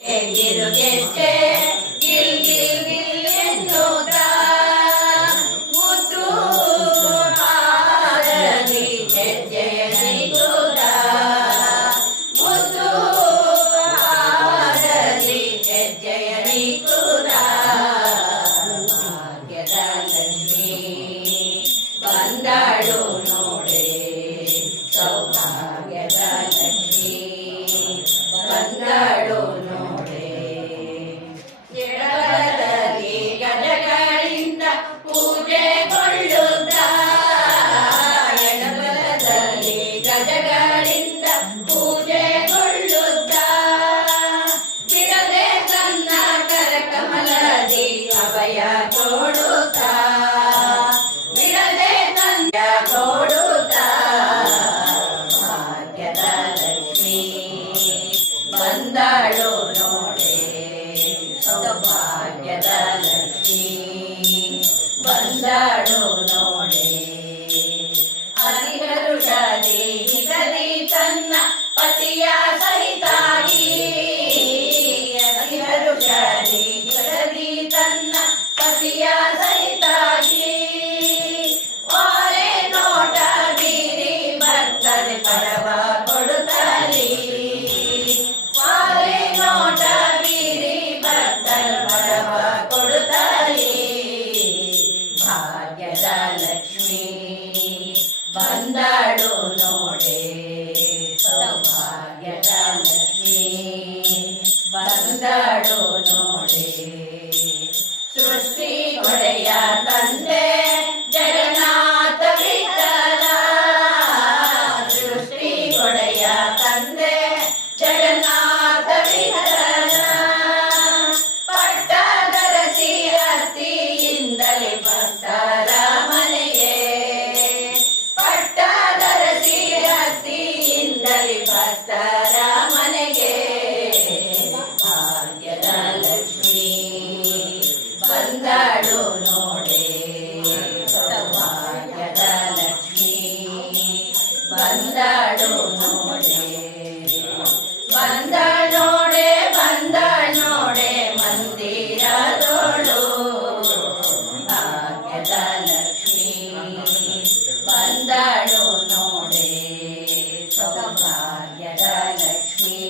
ಗೆಜ್ಜೆ ಗಿಲ್ ಗಿಲ್ ಗಿಲ್ ಎನ್ನುತ್ತಾ ಮುತ್ತು ಹಾರಲಿ ಗೆಜ್ಜೆಯ ನೀಗುತ್ತಾ ಮುತ್ತು ಹಾರಲಿ ಗೆಜ್ಜೆಯ ನೀಗುತ್ತಾ ಭಾಗ್ಯದ ಲಕ್ಷ್ಮೀ ಬಂದಳು ನೋಡೆ ಸೌಭಾಗ್ಯದ ಲಕ್ಷ್ಮೀ ಬಂದಳು ನೋಡೆ ಎಡಬಲದಲ್ಲಿ ಗಜಗಳಿಂದ ಪೂಜೆಗೊಳ್ಳುತ್ತಾ ಎಡಬಲದಲ್ಲಿ ಗಜಗಳಿಂದ ಪೂಜೆಗೊಳ್ಳುತ್ತಾ ಬಿಡದೆ ತನ್ನ ಕರಕಮಲದಿ ಅಭಯ ಕೊಡುತ್ತಾ ಬಿಡದೆ ತನ್ನ ಕೊಡುತ್ತಾ ಭಾಗ್ಯದ ಲಕ್ಷ್ಮೀ ಬಂದಳು ನೋಡೆ ಸೌಭಾಗ್ಯದ ಲಕ್ಷ್ಮೀ ಬಂದಳು ನೋಡೆ ಹರಿಹರುಷದಿ ಹಿತದಿ ತನ್ನ ಪತಿಯ ಸಹಿತಾಗಿ ಹರಿಹರುಷದಿ ಹಿತದಿ ತನ್ನ ಪತಿಯ ಸಹಿತಾಗಿ ವಾರೆ ನೋಟ ಬೀರಿ ಬರ್ತದೆ ಪರವ ಕೊಡುತ್ತಲಿ ವಾರೆ ನೋಟ ಬೀರಿ ಭಕ್ತರ ಪರವ ಕೊಡುತ್ತಲಿ ಭಾಗ್ಯದ ಲಕ್ಷ್ಮೀ ಬಂದಳು ನೋಡೆ ಸೌಭಾಗ್ಯದ ಲಕ್ಷ್ಮೀ ಬಂದಳು ನೋಡೆ ಸೃಷ್ಟಿ ಒಡೆಯ ತಂದೆ ಜಗನ್ನಾಥ ವಿಠಲ ಸೃಷ್ಟಿ ಒಡೆಯ ತಂದೆ ಜಗನ್ನಾಥ ವಿಠಲ ಪಟ್ಟದರಸಿ ಹತ್ತಿಯಿಂದಲೇ ಭಕ್ತರ ಮನೆಗೆ ಪಟ್ಟದರಸಿ ಹತ್ತಿಯಿಂದಲೇ ಭಕ್ತರ ಮನೆಗೆ ಭಾಗ್ಯದ ಲಕ್ಷ್ಮೀ ಬಂದಳು ನೋಡೆ ಸೌಭಾಗ್ಯದ ಲಕ್ಷ್ಮೀ ಬಂದಳು ನೋಡೆ ಬಂದಳೋಡೆ ಬಂದಳೋಡೆ ಮಂದಿರದೋಳು ಭಾಗ್ಯದ ಲಕ್ಷ್ಮೀ ಬಂದಳು ನೋಡೆ ಸೌಭಾಗ್ಯದ ಲಕ್ಷ್ಮೀ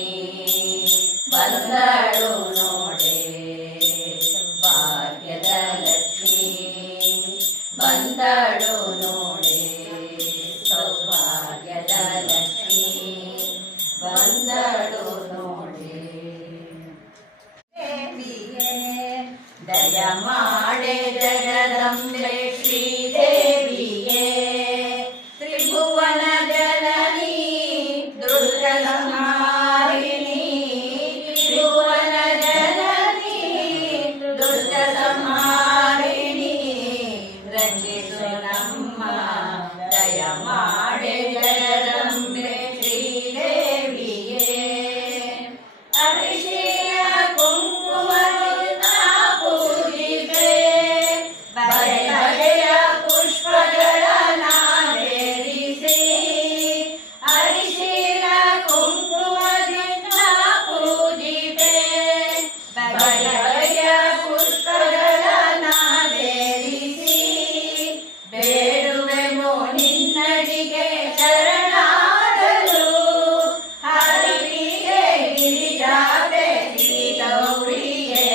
ಬಂದಳು ನೋಡೆ ಭಾಗ್ಯದ ಲಕ್ಷ್ಮೀ ಬಂದಳು ನೋಡೆ ಸೌಭಾಗ್ಯದ ಲಕ್ಷ್ಮೀ ಬಂದಳು ನೋಡೆ ದೇವಿಯೇ ದಯ ಮಾಡೆ ಜಗದಂಬೆ ಶ್ರೀದೇವಿಯೇ ತ್ರಿಭುವನ ಜನನಿ ದುಷ್ಟ ಸಂಹಾರಿಣಿ ತ್ರಿಭುವನ ಜನನಿ ದುಷ್ಟ ಸಂಹಾರಿಣಿ ರಕ್ಷಿಸು ನಮ್ಮ ದಯ ಮಾಡೆ ಜಗದಂಬೆ ಶ್ರೀದೇವಿಯೇ ಅರಿಶಿನ ಕುಂಕುಮದಿಂದ ಪೂಜಿಸೆ ಬಗೆ ಬಗೆಯ ಪುಷ್ಪಗಳ ನಾವೇರಿಸಿ ಅರಿಶಿನ ಕುಂಕುಮದಿಂದ ಪೂಜಿಸೆ ಬಗೆ ಬಗೆಯ ಪುಷ್ಪಗಳ ನಾವೇರಿಸಿ ಬೇಡುವೆನು ನಿನ್ನಡಿಗೆ ಶರಣಾಗಲು ಹರಿವಿಗೆ ಗಿರಿಜಾತೆ ಶ್ರೀಗೌರಿಯೇ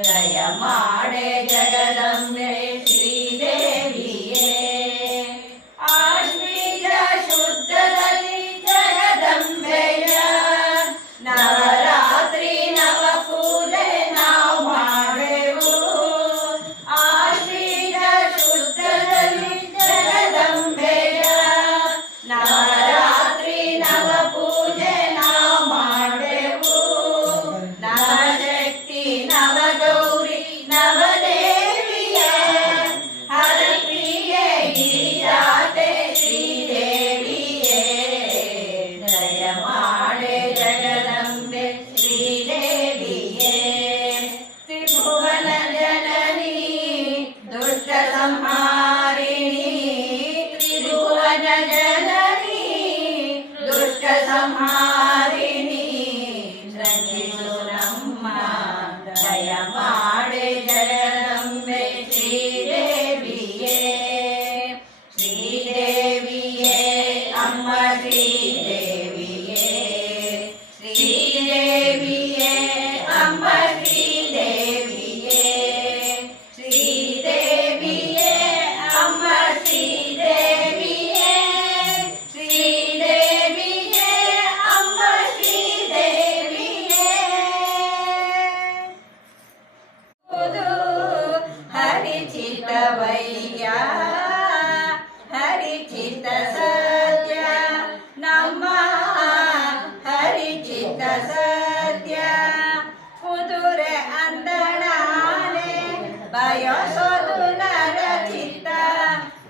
ದಯ ಮಾಡೆ ಜಗದಂಬೆ ಶ್ರೀದೇವಿಯೇ ಆಶ್ವೀಜ ಶುದ್ಧದಲ್ಲಿ ಜಗದಂಬೆಯ ನವರಾತ್ರಿ ನವ ಪೂಜೆ ನಾವು ಮಾಡುವೆವು ಆಶ್ವೀಜ ಶುದ್ಧದಲ್ಲಿ ಜಗದಂಬೆಯ ನವರಾತ್ರಿ ನವ ಪೂಜೆ ನಾವು ಮಾಡುವೆವು ನವಶಕ್ತಿ ನವ ಗೌರಿ ನವ ಹರಿಚಿತ್ತವಯ್ಯ ಹರಿಚಿತ್ತ ಸತ್ಯ ನಮ್ಮ ಹರಿಚಿತ್ತ ಸತ್ಯ ಕುದುರೆ ಅಂದಣಾನೆ ಬಯಸೋದು ನರ ಚಿತ್ತ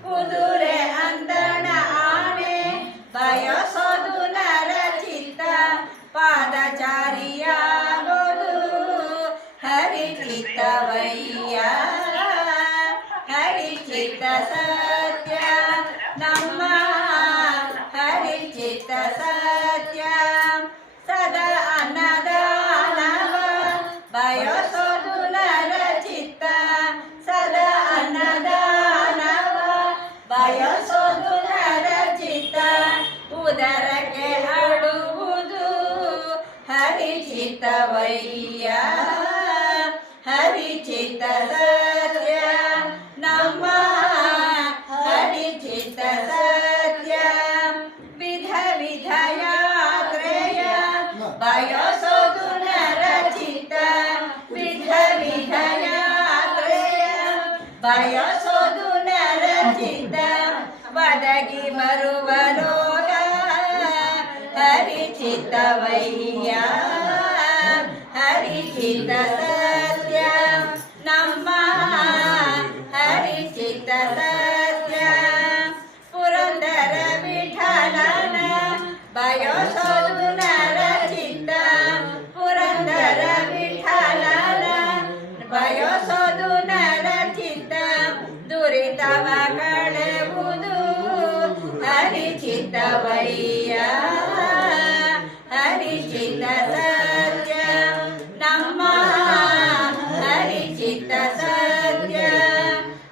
ಕುದುರೆ ಅಂದಣ ಆನೆ ಬಯಸೋದು ನರ ಚಿತ್ತ ಪಾದಚಾರಿಯಾಗೋದು ಹರಿಚಿತ್ತವಯ್ಯ ಹರಿಚಿತ್ತ ಸತ್ಯ ನಮ್ಮ ಹರಿಚಿತ್ತ ಸತ್ಯ ಸದಾ ಅನ್ನದಾನವ ಬಯಸೋದು ನರ ಚಿತ್ತ ಸದಾ ಅನ್ನದಾನವ ಬಯಸೋದು ನರ ಚಿತ್ತ ಉದರಕ್ಕೆ ಆಡುವುದು ಹರಿಚಿತ್ತವಯ್ಯ ಹರಿಚಿತ್ತ ಸತ್ಯ ನಮ್ಮ ಹರಿಚಿತ್ತ ಸತ್ಯ ವಿಧ ವಿಧ ಯಾತ್ರೆಯ ಬಯಸೋದು ನರ ಚಿತ್ತ ವಿಧ ವಿಧ ಯಾತ್ರೆಯ ಬಯಸೋದು ನರ ಚಿತ್ತ ಒದಗಿ ಬರುವ ರೋಗ ಹರಿಚಿತ್ತವಯ್ಯ ಹರಿಚಿತ್ತ ಸತ್ಯ ನಮ್ಮ ಹರಿಚಿತ್ತ ಸತ್ಯ ಪುರಂದರ ವಿಠಲನ ಬಯಸೋದು ನರ ಚಿತ್ತ ಪುರಂದರ ವಿಠಲನ ಬಯಸೋದು ನರ ಚಿತ್ತ ದುರಿತವ ಕಳೆವುದು ಹರಿಚಿತ್ತವಯ್ಯ ಹರಿಚಿತ್ತ ಸತ್ಯ ನಮ್ಮ ಹರಿಚಿತ್ತ ಸತ್ಯ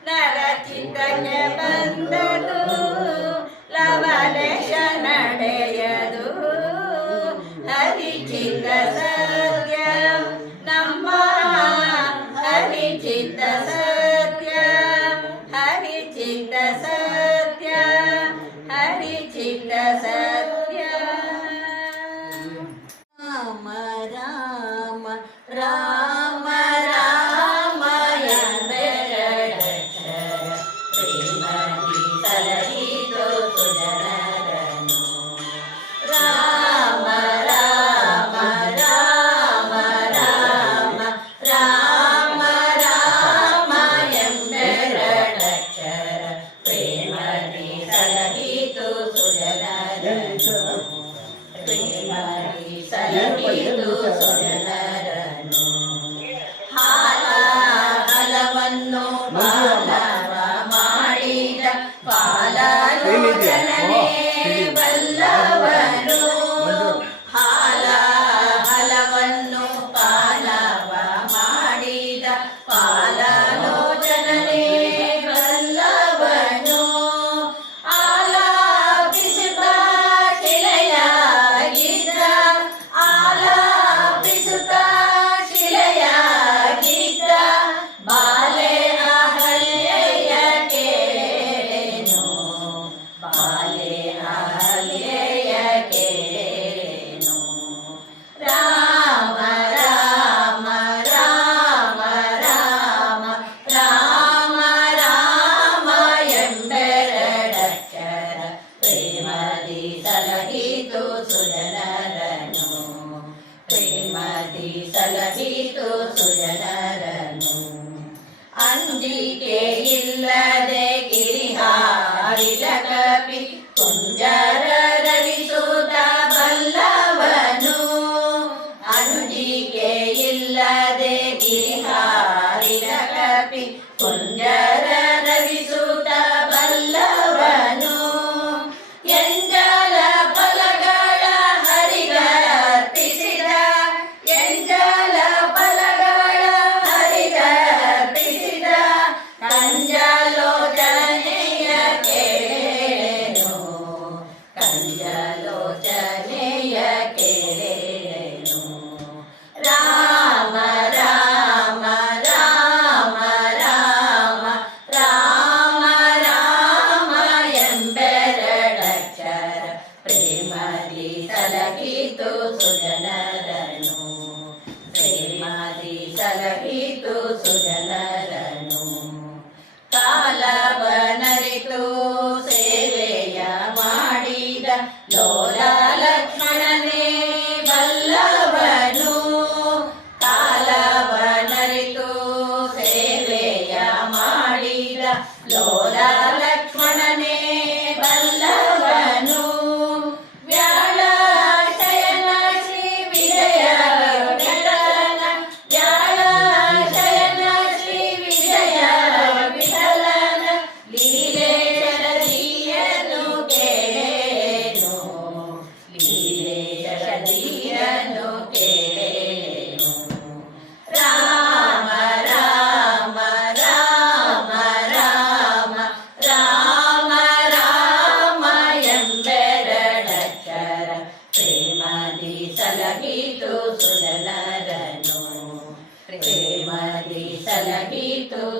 ನರ ಚಿತ್ತಕ್ಕೆ ಬಂದದು ಲವಲೇಶ ನಡೆಯದು ಹರಿಚಿತ್ತ ಸತ್ಯ ನಮ್ಮ ಹರಿಚಿತ್ತ ಸತ್ಯ ಹರಿಚಿತ್ತ ಸತ್ಯ ಹರಿಚಿತ್ತ ಸತ್ಯ ರಾಮ ರಾಮ ರಾಮ ರಾಮ ಎಂದೆರಡಕ್ಷರ ಪ್ರೇಮದಿ ಸಲಹಿತು ಸುಜನರನು ರಾಮ ರಾಮ ರಾಮ ರಾಮ ರಾಮ ರಾಮ ಎಂದೆರಡಕ್ಷರ ಪ್ರೇಮದಿ ಸಲಹಿತು ಸುಜನರನು ಪ್ರೇಮದಿ ಸಲಹಿತು ಸುಜನರನು ಹಾಲ ಹಲವನ್ನು ಬಾಲವ ಮಾಡಿದ ಪಾಲಲೋಚನನೇ ಬಲ್ಲವನು ಹಾಲ ಹಲವನ್ನು ಪಾಲವ ಮಾಡಿದ ಪಾಲಲೋಚನನೇ ಬಲ್ಲವನು ಆಲಾಪಿಸುತ್ತ ಶಿಲೆಯಾಗಿದ್ದ ಆಲಾಪಿಸುತ್ತ ಶಿಲೆಯಾಗಿದ್ದ ಬಾಲೆ ಅಹಲ್ಯೆಯ ಕೇಳೆನು ಬಾಲೆ ಅಹಲ್ಯೆಯ ಕೇಳೆನು ರಾಮ ರಾಮ ರಾಮ ರಾಮ ರಾಮ ರಾಮ ಎಂಬೆರಡಕ್ಷರ ಪ್ರೇಮದಿ ಸಲಹಿತು ಸುಜನರನು ಪ್ರೇಮದಿ ಸಲಹಿತು ಸುಜನರನು ಅಂಜಿಕೆ ಇಲ್ಲದೆ ಗಿರಿಹಾರಿದ ಕಪಿ ಕುಂಜರ ರವಿಸುತ್ತ ಬಲ್ಲವನು ಅಂಜಿಕೆ ಇಲ್ಲದೆ ಗಿರಿಹಾರಿದ ಕಪಿ ಕುಂಜರ ರವಿಸುತ್ತ ಬಲ್ಲವನು ಎಂಜಲ ಫಲಗಳ ಹರಿಗರ್ಪಿಸಿದ ಎಂಜಲ ಫಲಗಳ ಹರಿಗರ್ಪಿಸಿದ ಕಂಜಲೋಚನೆಯ ಕೇಳೆನು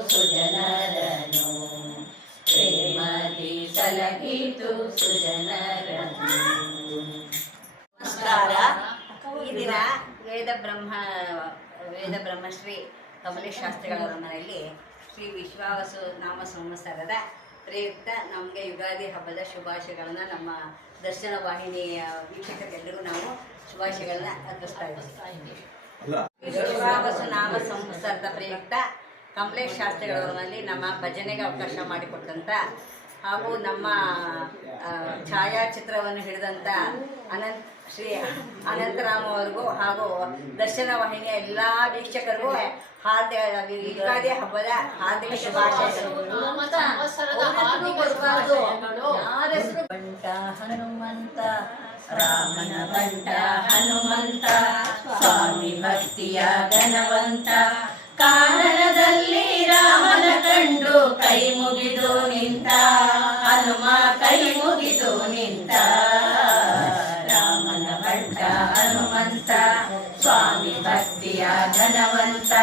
ಸುಜನರನು ಪ್ರೇಮದಿ ಸಲಹಿತು ಸುಜನರನು. ನಮಸ್ಕಾರ. ಈ ದಿನ ವೇದ ಬ್ರಹ್ಮಶ್ರೀ ಕಮಲೇಶ್ ಶಾಸ್ತ್ರಿಗಳವರ ಮನೆಯಲ್ಲಿ ಶ್ರೀ ವಿಶ್ವಾವಸು ನಾಮ ಸಂವತ್ಸರದ ಪ್ರಯುಕ್ತ ನಮಗೆ ಯುಗಾದಿ ಹಬ್ಬದ ಶುಭಾಶಯಗಳನ್ನು ನಮ್ಮ ದರ್ಶನ ವಾಹಿನಿಯ ವೀಕ್ಷಕರಿಗೆಲ್ಲರಿಗೂ ನಾವು ಶುಭಾಶಯಗಳನ್ನ ಅರ್ಪಿಸ್ತಾ ಇದ್ದೀವಿ. ವಿಶ್ವಾವಸು ನಾಮ ಸಂವತ್ಸರದ ಪ್ರಯುಕ್ತ ಕಮಲೇಶ್ ಶಾಸ್ತ್ರಿಗಳವರಲ್ಲಿ ನಮ್ಮ ಭಜನೆಗೆ ಅವಕಾಶ ಮಾಡಿಕೊಟ್ಟಂಥ ಹಾಗೂ ನಮ್ಮ ಛಾಯಾಚಿತ್ರವನ್ನು ಹಿಡಿದಂಥ ಶ್ರೀ ಅನಂತರಾಮ್ ಅವರಿಗೂ ಹಾಗೂ ದರ್ಶನ ವಾಹಿನಿಯ ಎಲ್ಲ ವೀಕ್ಷಕರಿಗೂ ಯುಗಾದಿ ಹಬ್ಬದ ಹಾರ್ದಿಕ ಶುಭಾಶಯಗಳು. ಬಂಟ ಹನುಮಂತ ರಾಮನ ಬಂಟ ಹನುಮಂತ ಸ್ವಾಮಿ ಭಕ್ತಿಯ ಘನವಂತ ಕಾನನದಲ್ಲಿ ರಾಮನ ಕಂಡು ಕೈ ಮುಗಿದು ನಿಂತ ಹನುಮ ಕೈ ಮುಗಿದು ನಿಂತ ರಾಮನ ಬಂಟ ಹನುಮಂತ ಸ್ವಾಮಿ ಭಕ್ತಿಯ ಘನವಂತ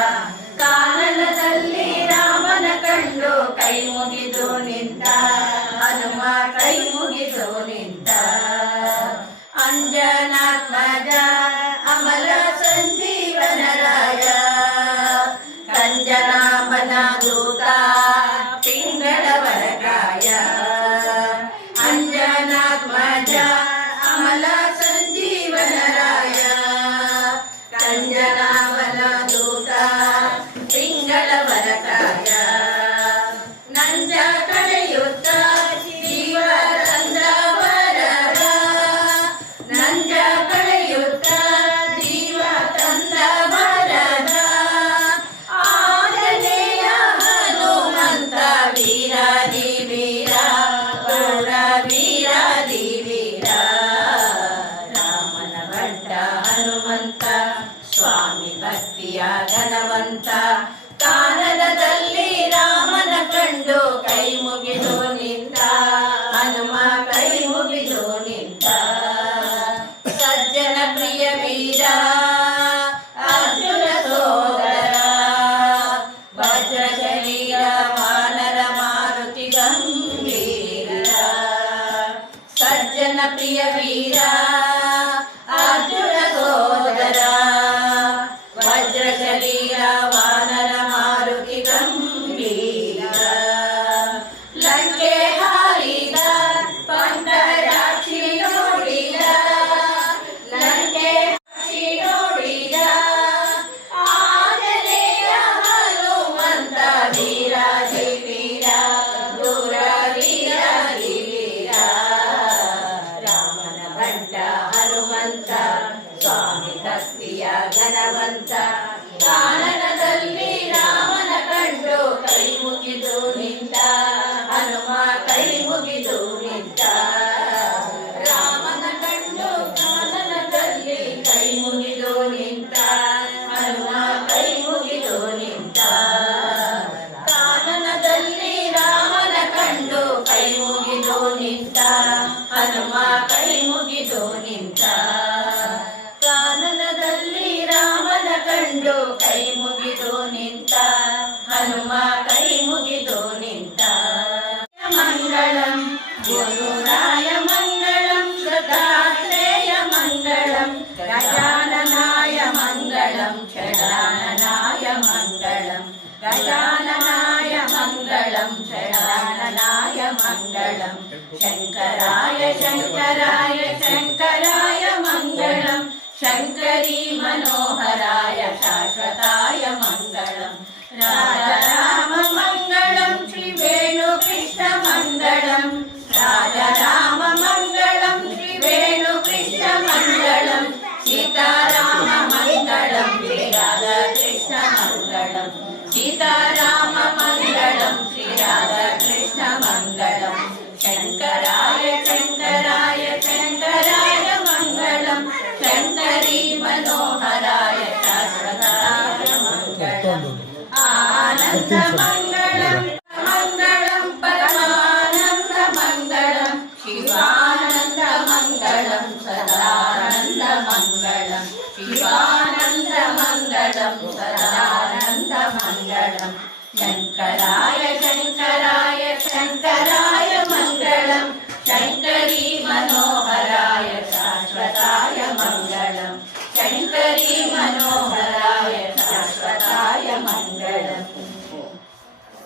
ಕಾನನದಲ್ಲಿ ರಾಮನ ಕಂಡು ಕೈ ಮುಗಿದು ನಿಂತ ಹನುಮ ಕೈ ಮುಗಿದು ನಿಂತ ಅಂಜನಾತ್ಮಜ ಅಮಲ ಸಂಜೀವನರಾಯ ಕಂಜನಾಮನ ದೂತ ಪಿಂಗಳವರಕಾಯ ಅಂಜನಾತ್ಮಜ ಅಮಲ ಸಂಜೀವನರಾಯ ಕಂಜನಾಮನ ದೂತ ಪಿಂಗಳವರಕಾಯ ನಂಜ ಕಳೆಯುತ್ತ ಜೀವ ತಂದವರರ ನಂಜ ಕಳೆಯುತ್ತ ಜೀವ ತಂದವರರ ಆಂಜನೇಯ ಹನುಮಂತ ವೀರಾದಿ ವೀರ ಗೌಡ ವೀರಾದಿ ವೀರ ರಾಮನ ಬಂಟ ಹನುಮಂತ ಸ್ವಾಮಿ ಭಕ್ತಿಯ ಘನವಂತ ಕಾನನದಲ್ಲಿ ರಾಮನ ಕಂಡು ಕೈ ಮುಗಿದು ನಿಂತ ಹನುಮ ಕೈ ಮುಗಿದು ನಿಂತ ಸಜ್ಜನ ಪ್ರಿಯ ವೀರ ಅರ್ಜುನ ಸೋದರ ವಜ್ರ ಶರೀರ ವಾನರ ಮಾರುತಿ ಗಂಭೀರ ಸಜ್ಜನ ಪ್ರಿಯ ವೀರ ಅರ್ಜುನ ಸೋದರ ವಜ್ರ ಶರೀರ ವಾನರ ಮಾರುತಿ ಗಂಭೀರ ಲಂಕೆ ಹಾರಿದ ಪಂಕರಾಕ್ಷಿ ನೋಡಿದ ಲಂಕೆ ನೋಡಿದ ಆಂಜನೇಯ ಹನುಮಂತ ವೀರಾದಿ ವೀರ ದೂರ ವೀರಾದಿ ವೀರ ರಾಮನ ಬಂಟ ಹನುಮಂತ ಸ್ವಾಮಿ ಭಕ್ತಿಯ ಘನವಂತ ಕಾನನದಲ್ಲಿ ರಾಮನ ಕಂಡು ಕೈ ಮುಗಿದು ನಿಂತ ಹನುಮ ಕೈ ಮುಗಿದು ನಿಂತ ರಾಮನ ಕಂಡು ಕಾನನದಲ್ಲಿ ಕೈ ಮುಗಿದು ನಿಂತ ಹನುಮ ಕೈ ಮುಗಿದು ನಿಂತ ಕಾನನದಲ್ಲಿ ರಾಮನ ಕಂಡು ಕೈ ಮುಗಿದು ನಿಂತ ಹನುಮ ಕೈ ಮುಗಿದು ನಿಂತ ಕಾನನದಲ್ಲಿ ರಾಮನ ಕಂಡು ಕೈ ಮುಗಿದು ನಿಂತ ಹನುಮ ಕೈ ಮುಗಿದು ನಿಂತ ಮಂಗಳಂ ಗುರುರಾಯ ಮಂಗಳಂ ದತ್ತಾತ್ರೇಯ ಮಂಗಳಂ ಗಜಾನನಾಯ ಮಂಗಳಂ ಷಡಾನನಾಯ ಮಂಗಳಂ ಗಜಾನನಾಯ ಮಂಗಳಂ ಷಡಾನನಾಯ ಮಂಗಳಂ ಶಂಕರಾಯ ಶಂಕರಾಯ ಶಂಕರಾಯ ಮಂಗಳಂ ಶಂಕರಿ ಮನೋಹರಾಯ ಶಾಶ್ವತಾಯ ಮಂಗಳಂ ರಾಜರಾಮ ಮಂಗಳಂ ಶ್ರೀ ವೇಣು ಕೃಷ್ಣ ಮಂಗಳಂ ರಾಜರಾಮ ಮಂಗಳಂ ಶ್ರೀ ವೇಣು ಕೃಷ್ಣ ಮಂಗಳಂ ಸೀತಾರಾಮ ಮಂಗಳಂ ಶ್ರೀ ರಾಧಾ ಕೃಷ್ಣ ಮಂಗಳಂ ಸೀತಾರಾಮ ಮಂಗಳಂ ಶ್ರೀ ರಾಧಾ ಕೃಷ್ಣ ಮಂಗಳಂ ಶಂಕರಾಯ ಶಂಕರಾಯ ಶಂಕರಾಯ ಮಂಗಳಂ ಶಂಕರಿ ಮನೋಹರಾಯ ಶಾಶ್ವತಾಯ ಮಂಗಳಂ ಆನಂದ ಮಂಗಳಂ ಮಂಗಳಂ ಪರಮಾನಂದ ಮಂಗಳಂ ಶಿವಾನಂದ ಮಂಗಳಂ ಸದಾನಂದ ಮಂಗಳಂ ಶಿವಾನಂದ ಮಂಗಳಂ ಸದಾನಂದ ಮಂಗಳಂ ಶಂಕರ शङ्कराय शङ्कराय शङ्कराय मङ्गलं शङ्करी मनोहराय शाश्वताय मङ्गलं शङ्करी मनोहराय शाश्वताय मङ्गलम्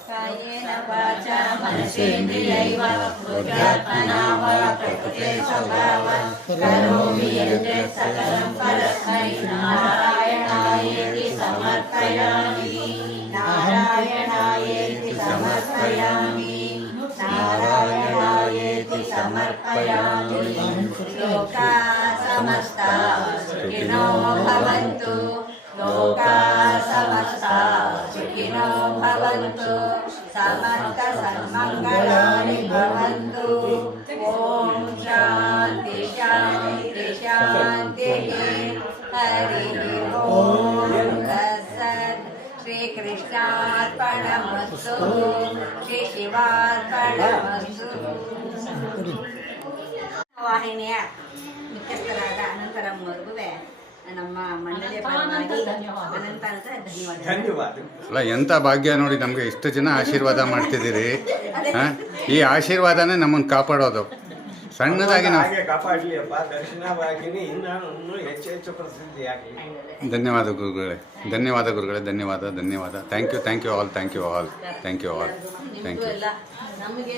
कायेन वाचा मनसेन्द्रियैर्वा बुद्ध्यात्मना वा प्रकृते स्वभावात् करोमि यद्यत् सकलं परस्मै नारायणायेति समर्पयामि नारायणायेति समर्पयामि नारायणायेति समर्पयामि लोकाः समस्ताः सुखिनो भवन्तु लोकाः समस्ताः सुखिनो भवन्तु समस्त सन्मङ्गलानि भवन्तु ॐ शान्ति शान्ति शान्तिः हरिः ॐ तत्सत् श्रीकृष्णार्पणमस्तु श्रीशिवार्पणमस्तु ವಾಹಿನಿಯ ಮುಖ್ಯಸ್ಥರಾದ ಅನಂತರಾಮ್ವರೆಗೂ ನಮ್ಮ ಮಂಡಳಿಯ ಪರವಾಗಿ ಅನಂತ ಧನ್ಯವಾದ. ಅಲ್ಲ ಎಂಥ ಭಾಗ್ಯ ನೋಡಿ, ನಮಗೆ ಇಷ್ಟು ಜನ ಆಶೀರ್ವಾದ ಮಾಡ್ತಿದ್ದೀರಿ. ಈ ಆಶೀರ್ವಾದನೇ ನಮ್ಮನ್ನು ಕಾಪಾಡೋದು. ಸಣ್ಣದಾಗಿ ನಾವು ಕಾಪಾಡಲಿಯಪ್ಪ. ದರ್ಶನ ವಾಹಿನಿ ಇನ್ನೂ ಹೆಚ್ಚು ಹೆಚ್ಚು ಪ್ರಸಿದ್ಧಿ ಆಗಲಿ. ಧನ್ಯವಾದ ಗುರುಗಳೇ, ಧನ್ಯವಾದ ಗುರುಗಳೇ, ಧನ್ಯವಾದ ಧನ್ಯವಾದ. Thank you all, thank you all, thank you all, thank you. ನಮಗೆ